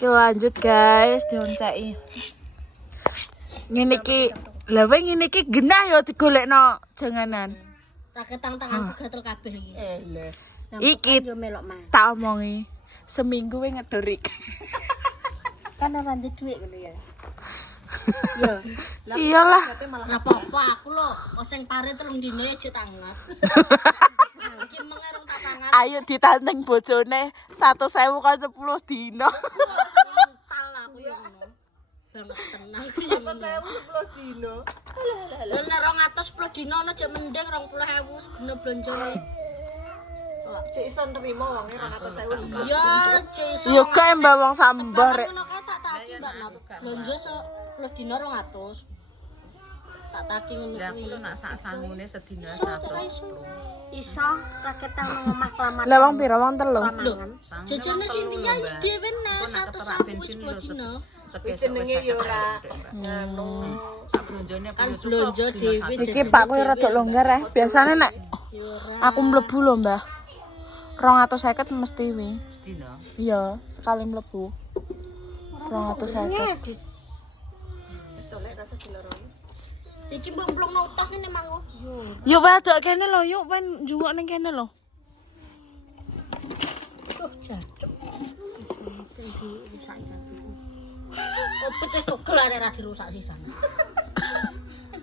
Oke lanjut guys, dioncai. Ngene iki, lha wae ngene iki genah ya digolekno janganan. Raket tanganku gatel kabeh iki. Lho. Nah, Iki yo melok mah. tak omongi. Seminggu wae ngedor iki. Kan ora ndek dhuwit ngono ya. Yo. Iyalah. Ora apa-apa aku lho, sing pare 3 dine jek tangan. Iki mengerung tak tangan. Ayo ditanding bojone 100.000 kan 10 dino. Mental aku yo ngono. Banget tenang iki yo. 10 dino. Lah nek 210 dino ono jek mending 20.000 sedina blonjone. Cek iso nrimo wonge 200.000 Ya, cek iso. Yo kae mbak wong sambar rek. Ngono kae tak taki mbak blonjo 10 dino 200. Tak taki ngono Lah kuwi. aku nak sak sangune sedina 110. Iso raket nang omah kelamaan. Lah wong pira wong telu. Lho, jajane Sintia dhewe nah Kok nak 100 keterak wis bensin 10 lho dino. jenenge yo ora ngono. Sak blonjone Kan blonjo dhewe Iki Pak kuwi rada longgar ya. Biasane nek aku mlebu lho, Mbah. 250 mesti wi. sedina. Iya, sekali mlebu. 250. Iki mbok mlung utah ngene mangu. Yuk wedok kene lho, yuk wen njungok ning kene lho. Duh, jancuk. Oh, petis tugel arek ra dirusak sisan.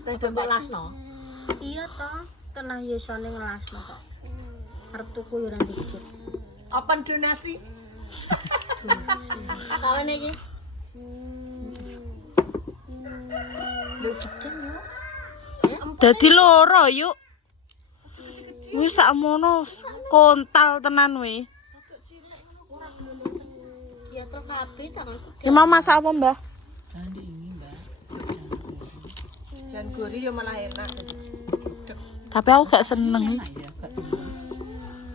Udah mbok lasno. Iya toh, tenah yesane ngelasno kok. Arep tuku yo ra dicit. Apa donasi? Kawan iki. Lho jedeng yo. Dadi loro yuk. Wis sakmono kontal tenan we. Ya terus kabeh tanganku. Ya mau masak apa, Mbah? Jandi ini, Mbak. Jan gori yo malah enak. Tapi aku gak seneng. Ya, gak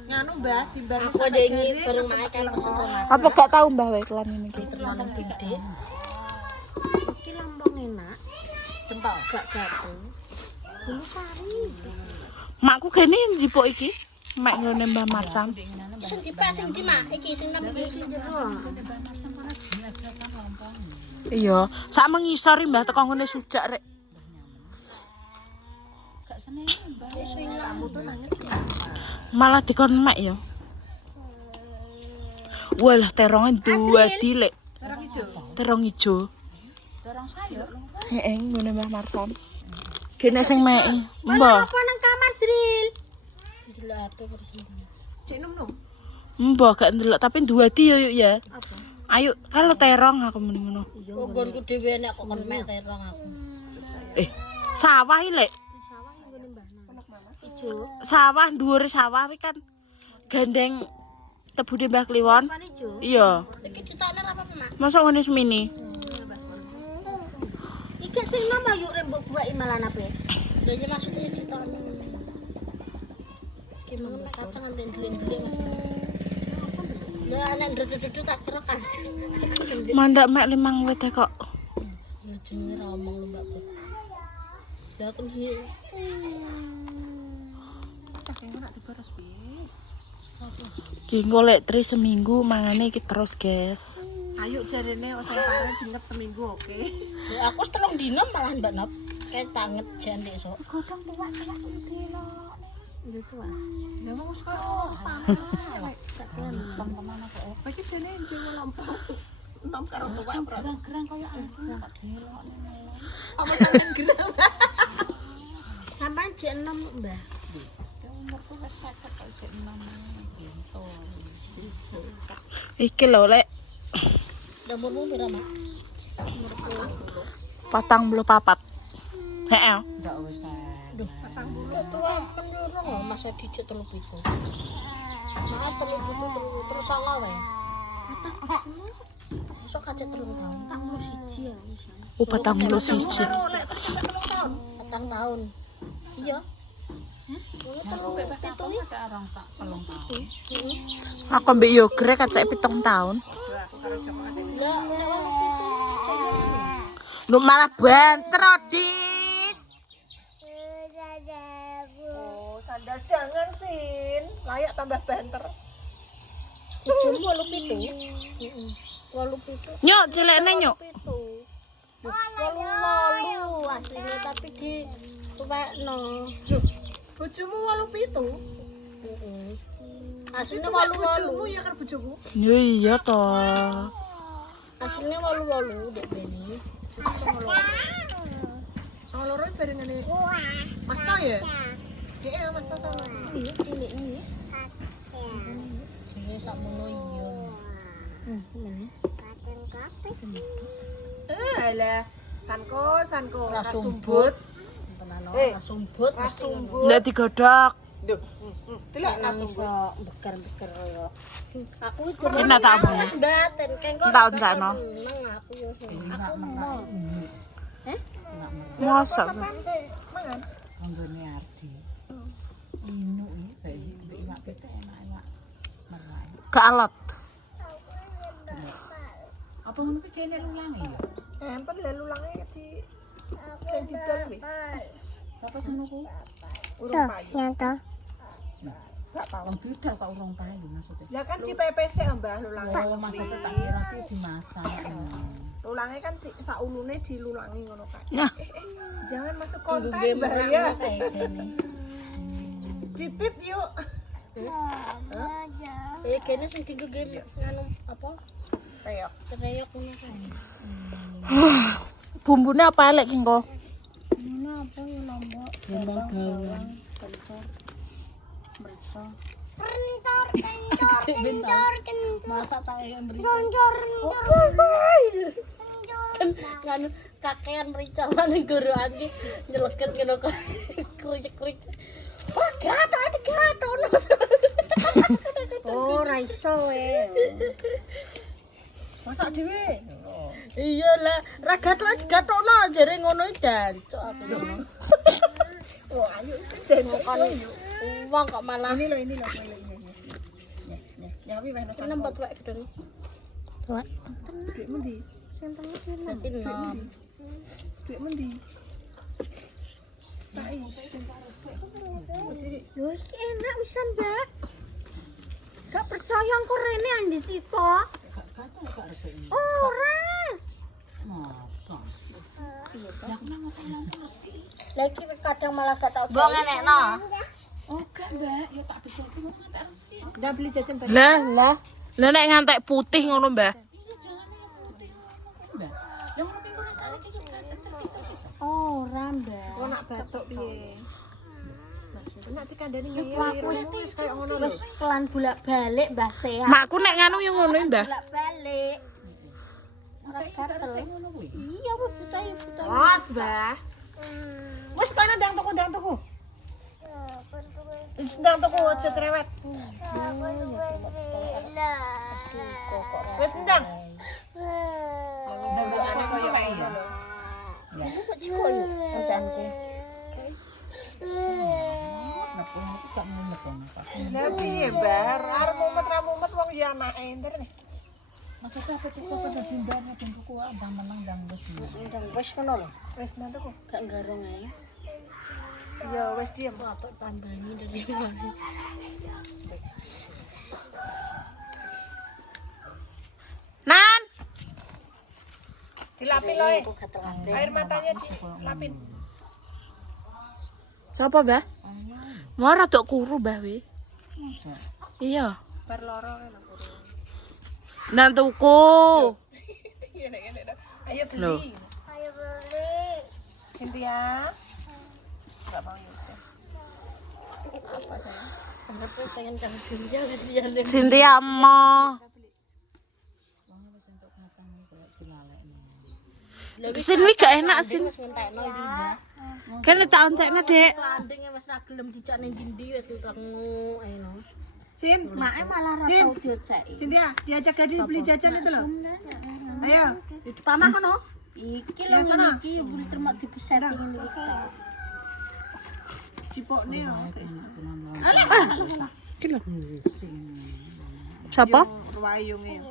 Nganu Mbah, timbar Aku ada ini bareng mae kan pesen rumah. Apa gak tahu Mbah wae kelan ini iki. Terlalu gede. Iki lambung enak. Tempel. Gak gatel. Bulu kari. Makku kene njipuk iki. Mek ngene Mbah Marsam. Sing dipek sing di mak iki sing nem iki sing jero. Iya, sak mengisori Mbah teko ngene sujak rek. gak seneng, Mbak. Sing kamu tuh nangis. Malah dikon mek ya. Walah teronge dua dilek. Terang ijo. Terong ijo. Dorong sayur. Heeh, ngene Mbah Marsam. Kene sing mek. Mbah. Apa nang kamar, Jril? Delok HP terus sendiri. Cek nom-nom. Mbah gak ndelok tapi dua di yo yuk ya. Apa? Ayo kalau terong aku mending ngono. Oh, nggonku dhewe nek kok kon mek terong aku. Sawah iki lek. Sawah yang ngene Mbah nang. Ijo. Sawah dhuwur sawah iki kan gandeng tebune Mbah Kliwon. Pan ijo. Iya. Iki ditane ra apa-apa, Mak. Mosok ngene semini. Iki sing nom ayo rembok gua imalan apa? Lha iki maksudnya ditane. Iki mau kacang anten delen-delen. Lah anak dudu-dudu tak kira kancing. Mandak mek 5 wit kok. Lah jenenge ra omong lho Mbak. Lah aku iki Ki golek tri seminggu mangane iki terus, guys. Ayo jarene oseng pare dinget seminggu oke. aku wis 3 dino malah Mbak Not. Kayak banget jan esuk. Godhong tuwak-tuwak dino. Iya tuh ah. Ya wong suka panas. Teman-teman aku. Iki jane njowo lompok. Nom karo tuwak bro. Gerang kaya aku gak delok. Apa sampean gerang? Sampeyan jek 6 Mbah. Umurku wis 50 kok jek 6 gitu. Iki lho lek Umurmu pira, Mak? 44. Heeh. Ndak wis Tua menurung loh masa dijek 3 pitu. Nah, 3 pitu terus salah wae. Sok kacet 3 tahun. 41 ya. Oh, 41. 4 tahun. Iya. Ini 3 pitu iki. ada orang tak pelong tahun. Aku mbek yogre kacek 7 tahun. Lah, nek wong pitu. Lu malah banter, Dis. Oh, sandal jangan Sin. Layak tambah banter. Ijomu 8 pitu. Heeh. 8 Nyok, cilekne nyok. 8 aslinya tapi di tuwekno. Bojomu 8-7. Heeh. Aslinya Bojomu 8 ya karo bojoku. Ya iya toh. aslinya 8 dek Beni. Sama loro barengane. Mas To ya? Heeh, Mas To sama. Iya cilik ini. Sing sakmono iya. Ngene. Alah, sanko Rasumbut. Tenan rasumbut. Rasumbut. Lah digodhog. Duh, delok rasumbut. Beker-beker kaya. Aku itu Enak tak apa? Baten kengko. Tak oncakno. Seneng aku yo. Aku mau. Masa. Mangan. Anggone Ardi. Inu iki bayi mbek iwak pete enak-enak. Merai. Kealot. Apa ngono ki kene lulange ya? Enten lha lulange di sing didol kuwi. Sapa sono ku? Urung payu. Nyata. Gak pawon didal kok urung payu maksudnya. Lah kan di PPC Mbah lulange. Oh, maksudnya tak kira ki dimasak. Lulange kan sak ulune dilulangi ngono kae. Nah, Jangan masuk konten bahaya. Kene. Titit yuk. Kene sing dienggo game nganu apa? Peyok. Kreyok ngono kae. bumbune apa elek ki engko? Ngono apa yo lombok? Lombok bawang, kencur, merica. Masak tak yang merica. Nganu kakean merica mana guruan ki nyeleket ngono kok krik-krik. Oh, gato. Oh, ra iso Masak dhewe. Iya lah, ra gatokno jare ngono jancuk aku ngono. Wah, ayo sing Kon wong kok malah ini loh. Nyawi weh nang seneng buat wek gedene. Tuwek. Duitmu ndi? Nanti nom. Duitmu ndi? Sae. Lho iki enak pisan, Mbak. Gak percaya engko rene andi cita. Ora. Masa. Ya aku nang ngoceh terus sih. Lagi kadang malah gak tau. Bong enekno. Oke, Mbak. Ya tak bisa iki mau ngantek resi. Ndak beli jajan bareng. Lah nek ngantek putih ngono, Mbah. Iya, jangan yang putih ngono kuwi, Mbak. Yang ngono iki rasane iki juga cecek gitu. Ora, Mbak. Kok nak batuk piye? Nak dikandani Aku ngeyel. wis Kayak ngono lho. wis kelan bolak-balik Mbah Sehat. Makku nek nganu yo ngono Mbah. Bolak-balik. Ora gatel. Ngono kuwi. Iya, wis butai. Mas, Mbah. Wis kono ndang tuku. Wis ndang tuku aja cerewet. Wis ndang. Ana koyo iya. Ya. Kok ciko yo kancanku. Napa iki gak mumet ya, Pak. Lah piye, Mbah? Arep mumet wong ya anake entar nih. Maksudnya apa cukup pada dindangnya dan buku abang menang dan bos Ndang wis ngono lho. Wis ndang tuku. Gak garong ae. Ya wis diem. Apa tambani dari mana? Nan, Dilapin loe. Aku gatel-gatel. Air matanya dilapin. sapa, Mbah? Mau rada kuru, Mbah we. Iya. Bar loro kan aku. Nan tuku. Ayo Loh. beli. Cynthia. Enggak mau yuk. Apa sayang? Aku pengen karo Cynthia gantian deh. Cynthia mo. Sin wi gak enak sin. Wis ngentekno iki, Mbak. Kene tak oncekno, Dek. Landing wis ra gelem dijak ning ndi wis tengu ae no. Sin, Make malah ra tau dioceki. Cynthia, diajak gadis beli jajan itu loh. Ayo. Di pamah kono. Iki lho iki beli terima di setting iki. Cipokne yo. Iki lho. Sapa? Ruwayunge.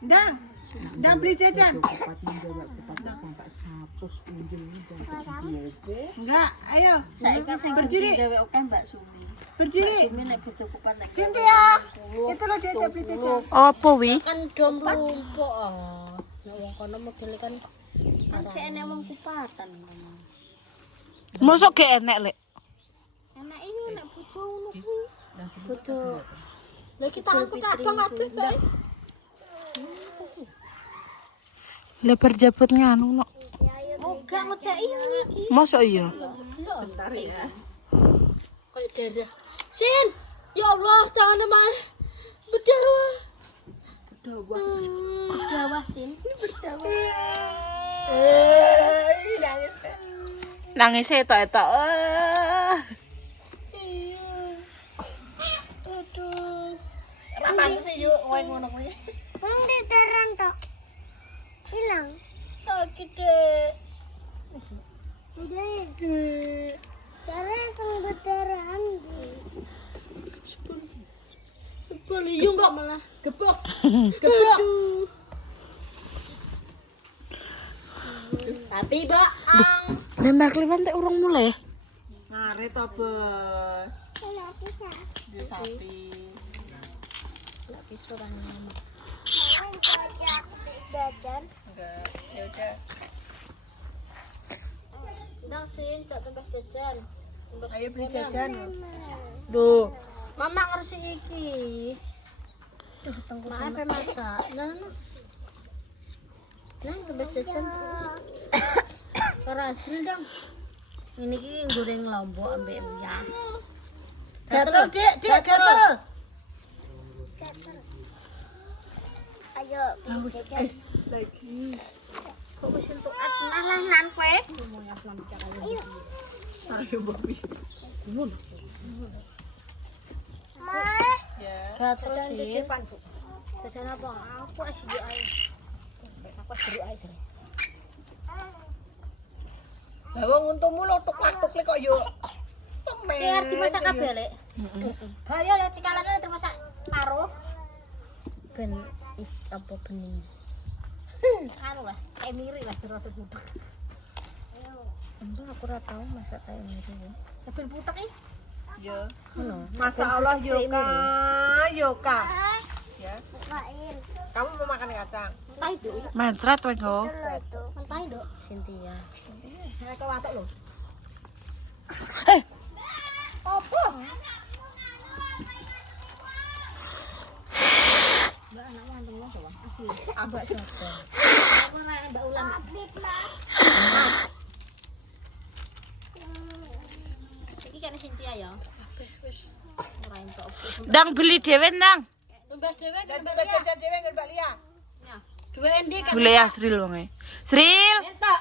Ndang. Ndang beli jajan. Kupat menjawab kupat sampai 100 kunjung itu. Enggak, ayo. Saiki sing Berdiri. gawe oke Mbak Sumi. Berdiri. Sumi nek butuh kupat nek. Cynthia, itu lo diajak beli jajan. Apa wi? Kan dom lumpuk. Nek wong kono modele kan kene wong kupatan. Mosok gak enek lek. Enak ini nek butuh ngono kuwi. Butuh. Lah kita aku tak abang aduh bae. Lebar jabut nganu no. Moga ngeceki ngene iki. Mosok iya. Bentar ya. Kayak darah. Sin, ya Allah, jangan teman. Berdawa. Berdawa, Sin. Berdawa. Nangis. Nangis etok-etok. Iya. Aduh. Rapan sih yuk, ngono kuwi. Hilang. Sakit deh. Udah. Cara sembuh darah Sebeliung malah. Gebuk. Gebuk. Aduh. Tapi baang. Lembak kliwat tek urung mulai. Ngare to, Bos. Kalau bisa. Sapi. Enggak bisa kan. Jajan. Enggak, ya udah. Ndang Sin, cak tembak jajan. Ayo beli jajan. Duh, Mama ngersi iki. Maaf ya masak. Nah. Nang tembak jajan. Karasil dong. Ini ki goreng lombok ambek uyah. Gatel, Dik, gatel. Ayo. Es lagi. Kok wis entuk es lah nan kowe. Ayo, Bobi. Mah. Ya. Gatel sih. Jajan apa? Aku es jeruk ae. Aku es jeruk ae. Lah wong untumu lo tuk-tuk kok yo. Biar dimasak kabeh lek. Bahaya lek cikalane termasak taruh. Ben apa bening. Anu lah, kayak miri lah rada budak. Enggak aku ora tau masak kayak ngene. Tapi budak iki. Yo. Ngono. Masa Allah Yoka. Ya. Bukain. Kamu mau makan kacang? Entai dok. Mencret weng go. Entai dok. Cynthia. Saya ke watuk lho. Mbak anakmu anteng lo coba. Asli. Abak coba. Apa ora Mbak Ulan? Iki kan Cynthia ya. Ora entuk. Ndang beli dhewe ndang. Tumbas dhewe kan Dan Mbak baca Lia. jajan dhewe ngen Mbak Lia. Ya. Dua endi kan. Beli Asril wong e. Sril. Entok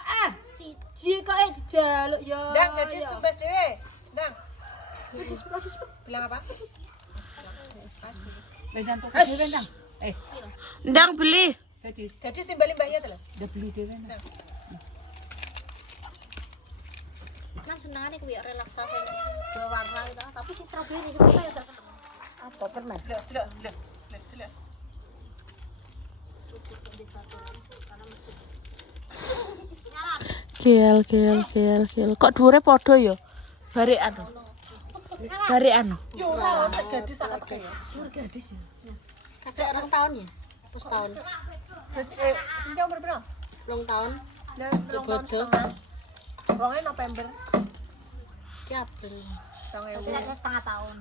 siji kok dijaluk ya. Ndang gadis tumbas dhewe. Ndang. Bilang apa? Bejan tuh dhewe ndang. Ndang beli. Gadis, Gadis timbali Mbak Lia to lho. udah beli dhewe ndang. Kan senengane kuwi relaksasi dua warna gitu. Tapi si strawberry itu ya apa pernah? Delok. Gel. Kok dhuwure padha ya? Bare anu. Yo ora sek gadis sak kabeh. Kacak rong tahun ya? Terus tahun. Sing umur berapa? Rong tahun. Lah, Bojo. Wonge November Siap beli. 2000. setengah tahun.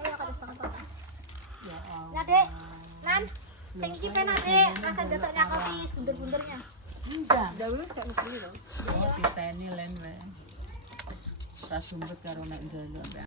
Ayo kada setengah tahun. Ya, Dek. Nan, sing iki penak, Dek. Rasa dadak nyakoti bunder-bundernya. Enggak. Dawuh gak ngerti lho. Oh, diteni len wae. Sasumbet karo nek njaluk.